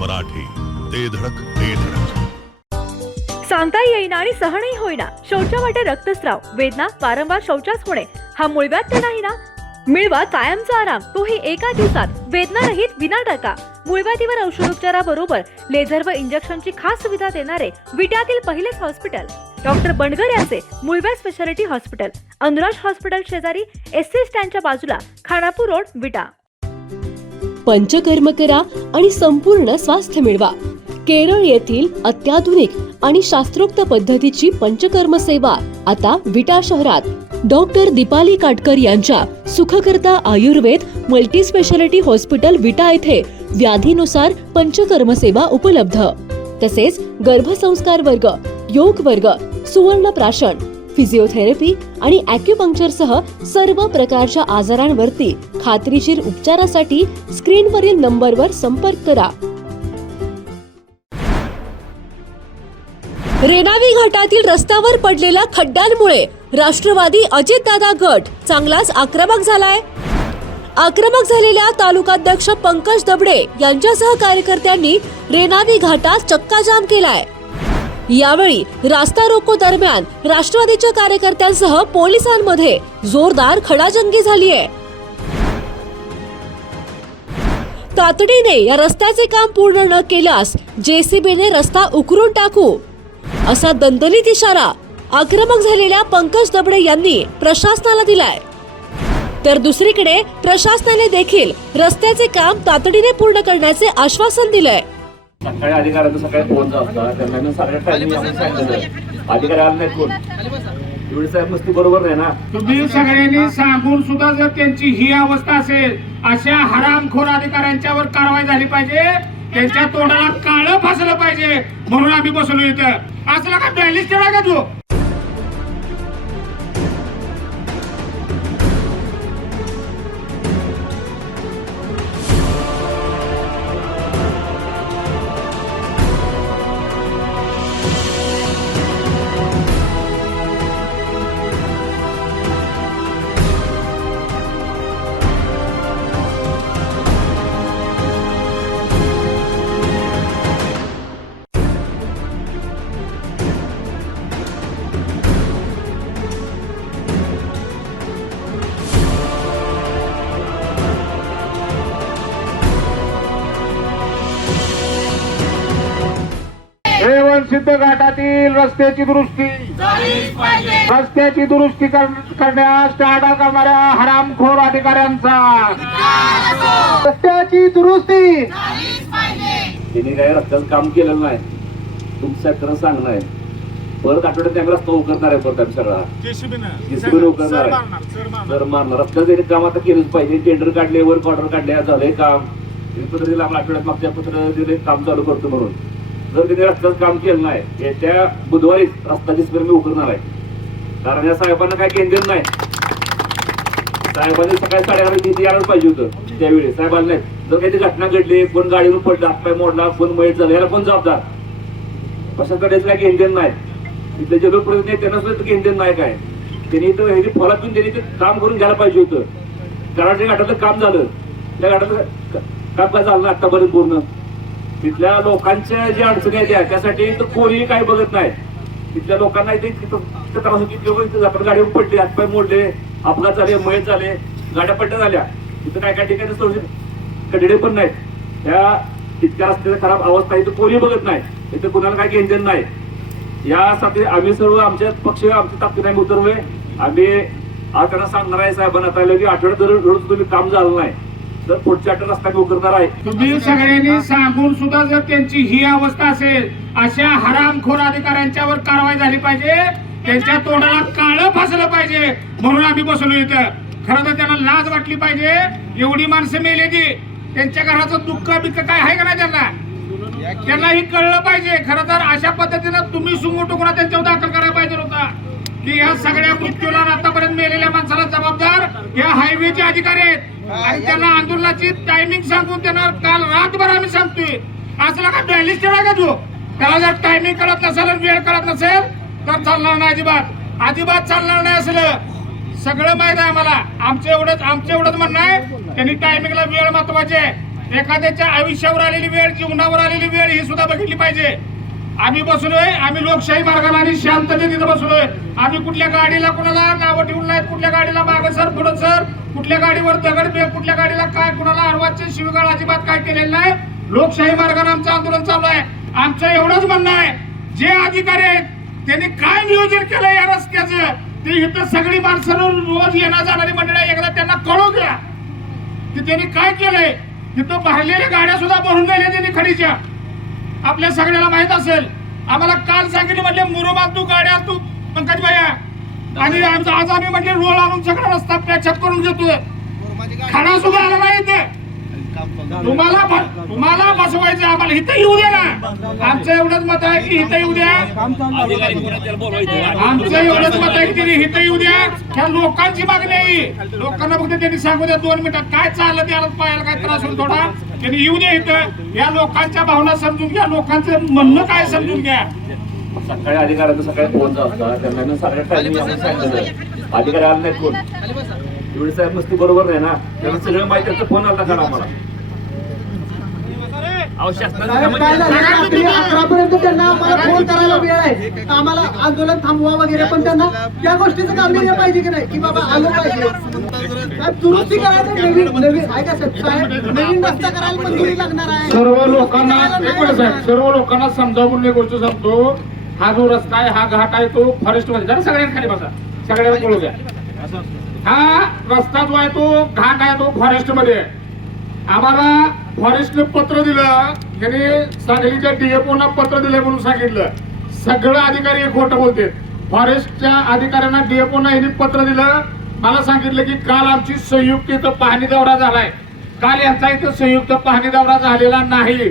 मराठी, ते धडक ते धडक. सांगता येईना आणि सहनही होईना शौचा वाटे रक्तस्राव, वेदना, वारंवार शौचास होणे हा मूळव्याध तर नाही ना? मिळवा कायमचा आराम, तोही एका दिवसात, वेदना रहित, विना टाका. मूळव्याधीवर औषधोपचाराबरोबर लेझर व इंजेक्शनची खास सुविधा देणारे विट्यातील पहिलेच हॉस्पिटल डॉक्टर बनगर यांचे मूळव्याध स्पेशालिटी हॉस्पिटल, अनुराज हॉस्पिटल शेजारी, एससी स्टँडच्या बाजूला, खानापूर रोड, विटा. पंचकर्म करा आणि संपूर्ण स्वास्थ्य मिळवा. केरळ येथील अत्याधुनिक आणि शास्त्रोक्त पद्धतीची पंचकर्म सेवा आता विटा शहरात डॉक्टर दीपाली काटकर यांच्या सुखकर्ता आयुर्वेद मल्टी स्पेशालिटी हॉस्पिटल विटा येथे व्याधीनुसार पंचकर्म सेवा उपलब्ध. तसेच गर्भसंस्कार वर्ग, योग वर्ग, सुवर्ण प्राशन, फिजिओथेरपी आणि ॲक्युपंक्चर सह सर्व प्रकारच्या आजारांवरती खात्रीशीर उपचारासाठी स्क्रीनवरील नंबरवर संपर्क करा. रेणावी घाटातील रस्त्यावर पडलेल्या खड्ड्यांमुळे राष्ट्रवादी अजितदादा गट चांगलाच आक्रमक झालाय. आक्रमक झालेल्या तालुकाध्यक्ष पंकज दबडे यांच्यासह कार्यकर्त्यांनी रेणावी घाटात चक्काजाम केलाय. यावेळी रास्ता रोको दरम्यान राष्ट्रवादीच्या कार्यकर्त्यांसह पोलिसांमध्ये जोरदार खडाजंगी झाली आहे. तातडीने या रस्त्याचे काम पूर्ण न केल्यास जेसीबीने रस्ता उकरून टाकू असा दणदणीत इशारा आक्रमक झालेल्या पंकज दबडे यांनी प्रशासनाला दिलाय. तर दुसरीकडे प्रशासनाने देखील रस्त्याचे काम तातडीने पूर्ण करण्याचे आश्वासन दिलंय. सकाळी अधिकाऱ्यांचा सकाळी फोन असता त्यांना सगळ्या टायमिंग आम्ही सांगितलं, अधिकारी आले नाहीत कोण. एवढी साहेब मस्ती बरोबर नाही ना. तुम्ही सगळ्यांनी सांगून सुद्धा जर त्यांची ही अवस्था असेल, अशा हरामखोर अधिकाऱ्यांच्यावर कारवाई झाली पाहिजे, त्यांच्या तोंडाला काळं फासलं पाहिजे, म्हणून आम्ही बसलो इथं. असला का बॅलिस ठेवा का तू? सिद्ध घाटातील रस्त्याची दुरुस्ती करण्यास टाळा करणाऱ्या हरामखोर अधिकाऱ्यांचा रस्त्याची दुरुस्ती. त्यांनी काही रस्त्याचं काम केलेलं नाही. तुमचं खरं सांगणं आहे, परत आठवड्यात त्यांना रस्ता उकरणार आहे. परत सगळा जेसीबीने उकरणार आहे, तर मारणार. रस्त्याचं काम आता केलंच पाहिजे. टेंडर काढले, वर्क ऑर्डर काढले, झालंय काम. पत्र दिलं आठवड्यात, मागच्या पत्र दिले काम चालू करतो म्हणून. जर तिने रस्त्याचं काम केलं नाही, येत्या बुधवारी रस्ता जेसीबी मी उकरणार आहे. कारण या साहेबांना काय केंद्र नाही. साहेबांनी सकाळी 11:30 तिथे यायला पाहिजे होतं त्यावेळी. साहेबांना नाही. जर काही घटना घडली, कोण गाडीवर पडला, हातपाय मोडला, कोण मयत झाला, याला कोण जबाबदार? कशाकडेच काय केंद्र नाही. तिथले जे लोक त्यांना सुद्धा केंद्र नाही. काय त्यांनी तर ह्याची फलातून त्यांनी ते काम करून घ्यायला पाहिजे होतं. कराडच्या घाटातलं काम झालं, त्या घाटातलं काम काय झालं ना आतापर्यंत पूर्ण. तिथल्या लोकांच्या ज्या अडचणी आहेत त्यासाठी तर कोणीही काही बघत नाही. तिथल्या लोकांना इथे त्रास होती. आपण गाडीवर पडले, हातपाय मोडले, अपघात झाले, मयत झाले, गाड्या पट्ट्या झाल्या. तिथं काय काय ठिकाणी कडे पण नाहीत. त्या तितक्या रस्त्याची खराब अवस्था इथं कोणी बघत नाही. इथं कुणाला काही घेणदेण नाही. यासाठी आम्ही सर्व आमच्या पक्ष आमच्या ताकदीने उतरलोय. आम्ही आज त्यांना सांगणार आहे साहेबांना आता की आठवड्यात रोज तुम्ही काम झालं नाही तर पुढच्या आठवड्यात रस्ता उकरणार आहे. तुम्ही सगळ्यांनी सांगून सुद्धा जर त्यांची ही अवस्था असेल, अशा हरामखोर अधिकाऱ्यांच्यावर कारवाई झाली पाहिजे, त्यांच्या तोंडाला काळं फासलं पाहिजे, म्हणून आम्ही बसलो इथं. खरं तर त्यांना लाज वाटली पाहिजे. एवढी माणसं मेले ती, त्यांच्या घराचं दुःख बिक्क काय आहे का नाही त्यांनाही कळलं पाहिजे. खरं तर अशा पद्धतीनं तुम्ही सुमोटो गुन्हा त्यांच्यावर दाखल करायला पाहिजे होता की या सगळ्या मृत्यूला आतापर्यंत मेलेल्या माणसाला जबाबदार या हायवेचे अधिकारी आहेत. आणि त्यांना आंदोलनाची टायमिंग सांगून त्यांना काल रातभर आम्ही सांगतोय. असला का बॅलिस ठेवा का तू? त्याला जर टायमिंग कळत नसेल, वेळ कळत नसेल तर चालणार नाही. अजिबात चालणार नाही. असलं सगळं माहित आहे मला. आमचं एवढंच म्हणणं आहे, त्यांनी टायमिंगला वेळ महत्वाचे आहे. एखाद्याच्या आयुष्यावर आलेली वेळ, जीवनावर आलेली वेळ ही सुद्धा बघितली पाहिजे. आम्ही बसलोय, आम्ही लोकशाही मार्गाने आणि शांततेत इथं बसलोय. आम्ही कुठल्या गाडीला कुणाला नावं ठेवून नाहीत, कुठल्या गाडीला मागं सर पुढं सर, कुठल्या गाडीवर दगडफेक, कुठल्या गाडीला काय, कुणाला अर्वाच्य शिवीगाळ अजिबात काय केलेलं नाही. लोकशाही मार्गाने आमचं आंदोलन चालू आहे. आमचं एवढंच म्हणणं आहे, जे अधिकारी आहेत त्यांनी काय नियोजन केलं या रस्त्याचं, ते इथं सगळी माणसं रोज येणार जाणारी मंडळी एकदा त्यांना कळू द्या की त्यांनी काय केलंय. तिथं भरलेल्या गाड्या सुद्धा भरून गेल्या त्यांनी खडीच्या. आपल्या सगळ्याला माहित असेल. आम्हाला काल सांगितलं म्हटले मुरुम तू गाड्या तू पंकज भैया, आणि आज आम्ही म्हटले रोड आणून सगळा रस्ता पॅचअप करून घेतोय. खडा सुद्धा आला नाही इथे. तुम्हाला बसवायचं, आम्हाला इथं येऊ द्या ना. आमचं एवढंच मत आहे की इथं येऊ द्या. आमचं एवढंच मत आहे की इथं येऊ द्या. ह्या लोकांची मागणी आहे. लोकांना फक्त त्यांनी सांगू द्या 2 मिनिटात काय चाललं, त्याला पायाला काय त्रास होईल थोडा, त्यांनी येऊ द्या इथं. या लोकांच्या भावना समजून घ्या, लोकांचं म्हणणं काय समजून घ्या. सकाळी अधिकाऱ्यांना सकाळी फोन असतात, त्यांना सगळ्या टायमिंग सांगितलं. अधिकारी आले नाहीत कोण. एवढी साहेब मस्ती बरोबर नाही ना, त्यांना सगळं माहिती त्यांचा फोन आला का आम्हाला. अकरापर्यंत त्यांना आम्हाला फोन करायला वेळ आहे, आम्हाला आंदोलन थांबवा वगैरे, पण त्यांना त्या गोष्टीचं गांभीर्य पाहिजे की नाही, की बाबा आलं पाहिजे. दुरुस्ती करायचं, नवीन आहे का साहेब, नवीन रस्ता करायला मंजुरी लागणार आहे. सर्व लोकांना समजावून एक गोष्ट सांगतो. हा जो रस्ता आहे, हा घाट आहे, तो फॉरेस्ट मध्ये. जरा सगळ्यांना खाली बसा, सगळ्यांना कळू द्या. हा रस्ता जो आहे तो घाट आहे, तो फॉरेस्ट मध्ये आहे. आम्हाला फॉरेस्टने पत्र दिलं, त्यांनी सांगलीच्या डीएफओना पत्र दिले म्हणून सांगितलं. सगळं अधिकारी हे खोटं बोलते. फॉरेस्टच्या अधिकाऱ्यांना डीएफओना यांनी पत्र दिलं. मला सांगितलं की काल आमची संयुक्त इथं पाहणी दौरा झालाय. काल यांचा इथं संयुक्त पाहणी दौरा झालेला नाही.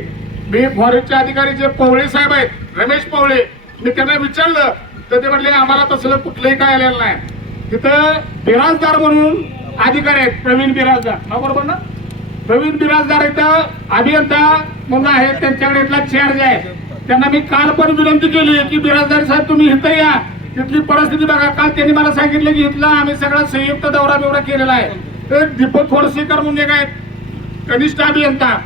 मी फॉरेस्टचे अधिकारी जे पवळे साहेब आहेत, रमेश पवळे, मी त्यांना विचारलं तर ते म्हटले आम्हाला तसलं कुठलंही काय आलेलं नाही. तिथं बिराजदार म्हणून अधिकारी आहेत, प्रवीण बिराजदार, नाव बरोबर ना, प्रवीण बिराजदार इथं अभियंता म्हणून आहेत, त्यांच्याकडे इथला चार्ज आहे. त्यांना मी काल पण विनंती केली की बिराजदार साहेब तुम्ही इथं या, तिथली परिस्थिती बघा. काल त्यांनी मला सांगितलं की इथला आम्ही सगळा संयुक्त दौरा बिवरा केलेला आहे. तर दीपक खोडसेकर म्हणून एक आहेत कनिष्ठ अभियंता,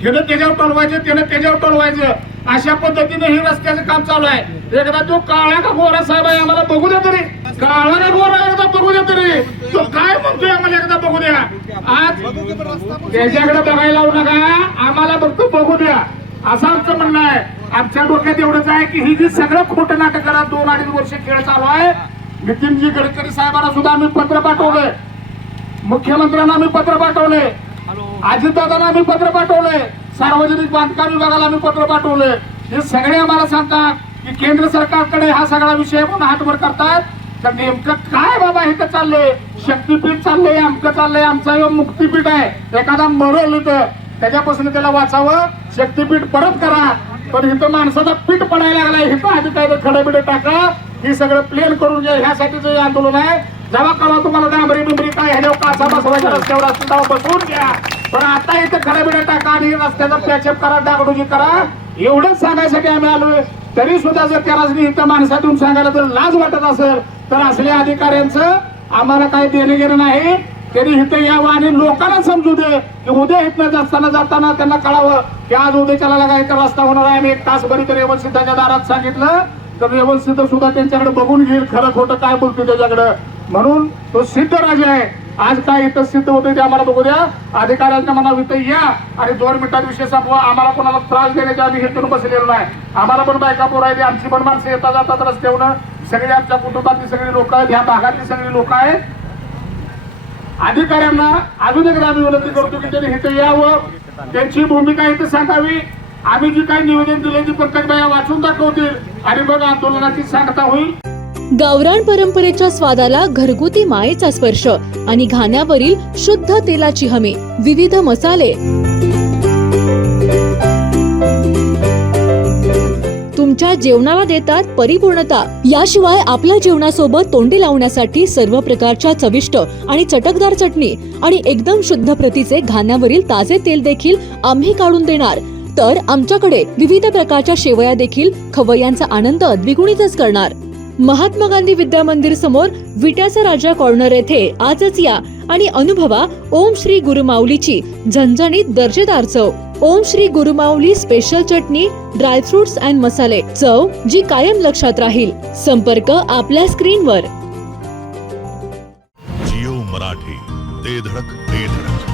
ह्यानं त्याच्यावर टोलवायचं, त्यानं त्याच्यावर टोलवायचं, अशा पद्धतीने हे रस्त्याचं काम चालू आहे. एकदा तो काळा का गोरा साहेब आहे आम्हाला बघू द्या तरी, काळा का गोरा एकदा बघू द्या तरी, तो काय म्हणतोय आम्हाला एकदा बघू द्या. आज त्याच्याकडे बघायला लावू नका, आम्हाला फक्त बघू द्या असं आमचं म्हणणं आहे. आमच्या डोक्यात एवढंच आहे की ही जी सगळं खोटं नाटक करा 2-2.5 वर्ष खेळ चालू आहे. नितीनजी गडकरी साहेबांना सुद्धा आम्ही पत्र पाठवलंय, मुख्यमंत्र्यांना आम्ही पत्र पाठवलंय, अजितदादांना आम्ही पत्र पाठवलंय, सार्वजनिक बांधकाम विभागाला आम्ही पत्र पाठवलंय. हे सगळे आम्हाला सांगतात की केंद्र सरकारकडे हा सगळा विषय म्हणून हातवर करतात. तर नेमकं काय बाबा इथं चाललंय, शक्तीपीठ चाललंय, आमचं चाललंय, आमचा मुक्तीपीठ आहे. एखादा मरल तर त्याच्यापासून त्याला वाचावं, शक्तीपीठ परत करा. पण इथं माणसाचा पीठ पडायला लागलाय, इथं आधी काय खडबिडे टाका, ही सगळं प्लेन करून घ्या. ह्यासाठीच हे आंदोलन आहे. जेव्हा कळवा तुम्हाला डांबरी बिंबरी काय ह्याच्यावर काचा बसवायच्या रस्त्यावर असतील तेव्हा बसवून घ्या. पण आता इथं खडबिडे टाका आणि रस्त्याचा पॅचअप करा, डागडुजी करा, एवढंच सांगायसाठी आम्ही आलोय. तरी सुद्धा जर त्याला इथं माणसातून सांगायला जर लाज वाटत असेल तर असल्या अधिकाऱ्यांचं आम्हाला काही देणं घेणं नाही. त्यांनी इथं यावं आणि लोकांना समजू दे की उद्या इथनं जाताना त्यांना कळावं की आज उद्याच्याला लागा इथं रस्ता होणार आहे. आम्ही 1 तासभर तर रेवण सिद्धाच्या दारात सांगितलं तर रेवण सिद्ध सुद्धा त्यांच्याकडे बघून घेईल खरं खोटं काय बोलतो त्याच्याकडे. म्हणून तो सिद्ध राजा आहे. आज काय इथं सिद्ध होतं ते आम्हाला बघू द्या. अधिकाऱ्यांच्या मनावर इथं या आणि 2 मिनिटात विषय संपवा. आम्हाला कोणाला त्रास देण्याच्या आम्ही हेतून बसलेलो नाही. आम्हाला पण बायका पोरायची, आमची पण माणसं येतात जातात रस्त्यावरून, सगळे आमच्या कुटुंबातली सगळी लोक आहेत, ह्या भागातली सगळी लोक आहेत. अधिकाऱ्यांना अजून एकदा आम्ही विनंती करतो की त्यांनी इथं यावं, त्यांची भूमिका इथं सांगावी. आम्ही जी काही निवेदन दिले ती पंकजबाई वाचून दाखवतील आणि मग आंदोलनाची सांगता होईल. गावरान परंपरेच्या स्वादाला घरगुती मायेचा स्पर्श आणि घाण्यावरील शुद्ध तेलाची हमी, विविध मसाले, तुमच्या जेवणाला देतात परिपूर्णता. याशिवाय आपल्या जेवणासोबत तोंडी लावण्यासाठी सर्व प्रकारच्या चविष्ट आणि चटकदार चटणी आणि एकदम शुद्ध प्रतीचे घाण्यावरील ताजे तेल देखील आम्ही काढून देणार. तर आमच्याकडे विविध प्रकारच्या शेवया देखील खवय्यांचा आनंद द्विगुणितच करणार. महात्मा गांधी विद्या मंदिर समोर विट्याचा राजा कॉर्नर येथे आजच या आणि अनुभवा ओम श्री गुरुमाऊलीची झणझणीत दर्जेदार चव. ओम श्री गुरुमाऊली स्पेशल चटणी, ड्रायफ्रुट्स अँड मसाले, चव जी कायम लक्षात राहील. संपर्क आपल्या स्क्रीनवर. जिओ मराठी, ते धडक ते धडक.